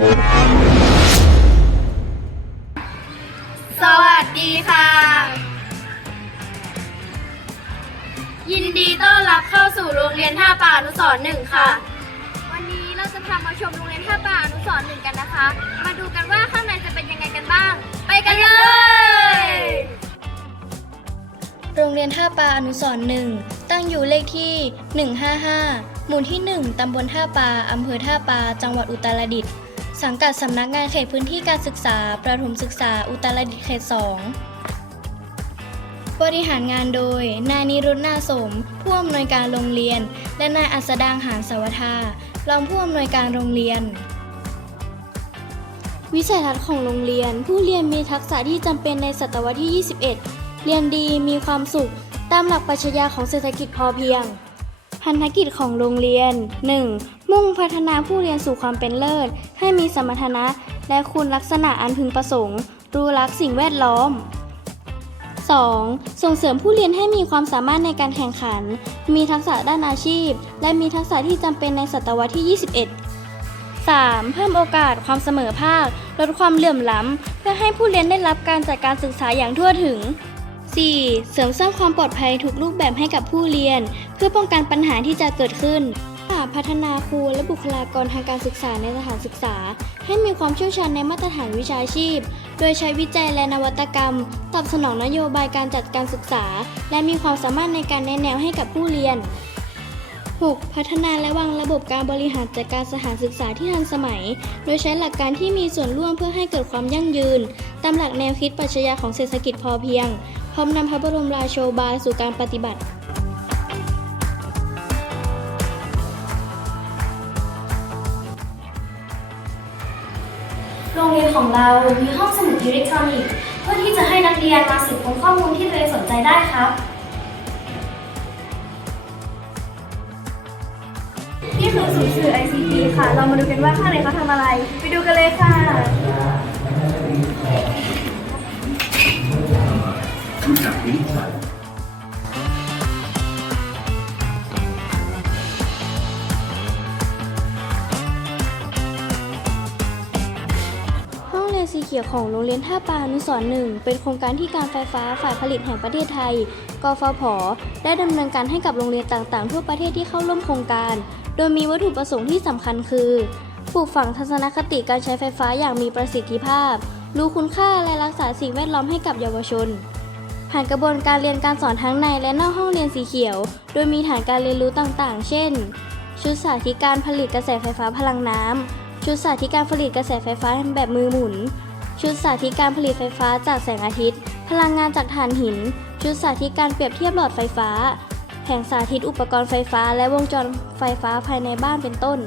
สวัสดีค่ะ ยินดีต้อนรับเข้าสู่โรงเรียนท่าป่าอนุสรณ์หนึ่งค่ะ วันนี้เราจะพามาชมโรงเรียนท่าป่าอนุสรณ์หนึ่งกันนะคะ มาดูกันว่าข้างในจะเป็นยังไงกันบ้าง ไปกันเลย โรงเรียนท่าปลาอนุสรณ์หนึ่งตั้งอยู่เลขที่ 155 หมู่ที่ 1 ตำบลท่าปลาอำเภอท่าปลา จังหวัดอุตรดิตถ์ สังกัดสำนักงานเขตพื้นที่การศึกษา ประถมศึกษา อุตรดิตถ์เขต 2 บริหารงานโดย นายนิรุตนาสม ผู้อำนวยการโรงเรียน และนายอัสดางหานสวทารองผู้อำนวยการโรงเรียน วิสัยทัศน์ของโรงเรียน ผู้เรียนมีทักษะที่จำเป็นในศตวรรษที่ 21 เรียนดีมีความสุข ตามหลักปรัชญาของเศรษฐกิจพอเพียงพันธกิจของโรงเรียน 1. มุ่งพัฒนาผู้เรียนสู่ความเป็นเลิศ ให้มีสมรรถนะ และคุณลักษณะอันพึงประสงค์ รู้รักสิ่งแวดล้อม 2. ส่งเสริมผู้เรียนให้มีความสามารถในการแข่งขัน มีทักษะด้านอาชีพ และมีทักษะที่จำเป็นในศตวรรษที่ 21 3. เพิ่มโอกาสความเสมอภาค ลดความเหลื่อมล้ำ เพื่อให้ผู้เรียนได้รับการจัดการศึกษาอย่างทั่วถึง 4. เสริมสร้างความปลอดภัยทุกรูปแบบให้กับผู้เรียน เพื่อป้องกันปัญหาที่จะเกิดขึ้น พัฒนาครูและบุคลากรทางการศึกษาในสถานศึกษา ให้มีความเชี่ยวชาญในมาตรฐานวิชาชีพ โดยใช้วิจัยและนวัตกรรม ตอบสนองนโยบายการจัดการศึกษา และมีความสามารถในการแนะแนวให้กับผู้เรียน 6. พัฒนาและวางระบบการบริหารจัดการสถานศึกษาที่ทันสมัย โดยใช้หลักการที่มีส่วนร่วมเพื่อให้เกิดความยั่งยืน ตามหลักแนวคิดปรัชญาของเศรษฐกิจพอเพียง พร้อมนำพระบรมราโชบายสู่การปฏิบัติ โรงเรียนของเรา มีห้องสมุดอิเล็กทรอนิกส์เพื่อที่จะให้นักเรียนมาสืบค้นข้อมูลที่ตัวเองสนใจได้ครับ นี่คือศูนย์สื่อ ICT ค่ะ เรามาดูกันว่าข้างในเขาทำอะไร ไปดูกันเลยค่ะห้องเสีเขียวของโรงเรียนท่าปลาอนุสรหนึ่งเป็นโครงการที่การไฟฟ้าฝ่ายผลิตแห่งประเทศไทย กฟผ ได้ดำเนินการให้กับโรงเรียนต่างๆ ทั่วประเทศที่เข้าร่วมโครงการ โดยมีวัตถุประสงค์ที่สำคัญคือปลูกฝังทัศนคติการใช้ไฟฟ้าอย่างมีประสิทธิภาพ รู้คุณค่าและรักษาสิ่งแวดล้อมให้กับเยาวชน ผ่านกระบวนการเรียนการสอนทั้งในและนอกห้องเรียนสีเขียว โดยมีฐานการเรียนรู้ต่างๆ เช่น ชุดสาธิตการผลิตกระแสไฟฟ้าพลังน้ำชุดสาธิตการผลิตกระแสไฟฟ้าแบบมือหมุน ชุดสาธิตการผลิตไฟฟ้าจากแสงอาทิตย์ พลังงานจากถ่านหิน ชุดสาธิตการเปรียบเทียบหลอดไฟฟ้า แผงสาธิตอุปกรณ์ไฟฟ้า และวงจรไฟฟ้าภายในบ้านเป็นต้น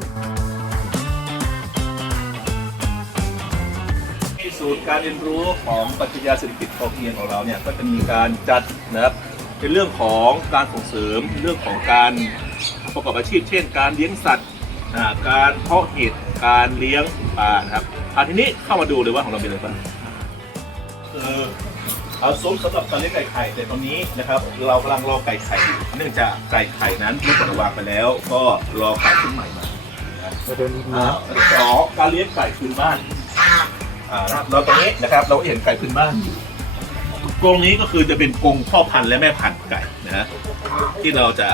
ที่ศูนย์การเรียนรู้ของปรัชญาเศรษฐกิจพอเพียงของเราเนี่ยก็จะมีการจัดนะครับเป็นเรื่องของการส่งเสริมเรื่องของการประกอบอาชีพ เช่น การเลี้ยงสัตว์ การเพาะเห็ดการเลี้ยงปลานะครับอาทีนี้เข้ามาดูเลยว่าของเราเป็นอะไรบ้างคือเอาซุ้มสำหรับการเลี้ยงไก่ไข่แต่ตอนนี้นะครับ เรากำลังรอไก่ไข่อยู่เนื่องจากไก่ไข่นั้นเมื่อก่อนวางไปแล้ว ก็รอไก่ขึ้นใหม่มาอ่าสองการเลี้ยงไก่คืนบ้านอ่าเราตรงนี้นะครับเราก็เห็นไก่พื้นบ้านกรงนี้ก็คือจะเป็นกรงพ่อพันธุ์และแม่พันธุ์ไก่นะฮะที่เราจะ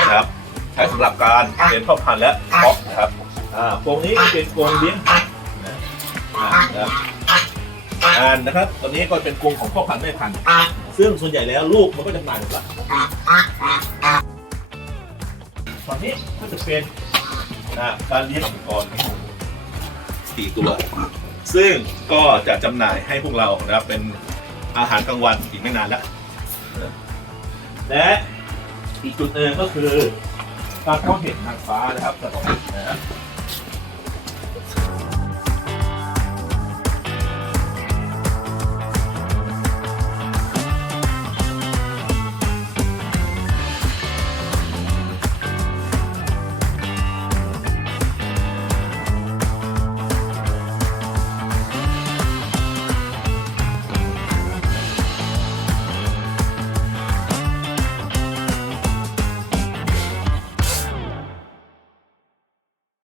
นะครับ ใช้สำหรับการเป็นพ่อพันธุ์และเพาะนะครับอ่ากรงนี้เป็นกรงเลี้ยงนะอ่านะครับอ่านะครับตอนนี้ก็เป็นกรงของพ่อพันธุ์แม่พันธุ์ซึ่งส่วนใหญ่แล้วลูกมันก็จะมาหมดละตอนนี้ก็จะเป็นอ่าการเลี้ยงอุปกรณ์สี่ตัว ซึ่งก็จะจำหน่ายให้พวกเรานะครับเป็นอาหารกลางวันอีกไม่นานแล้ว และอีกจุดหนึ่งก็คือ กาเขาเห็นนางฟ้านะครับแต่ผมนะครับ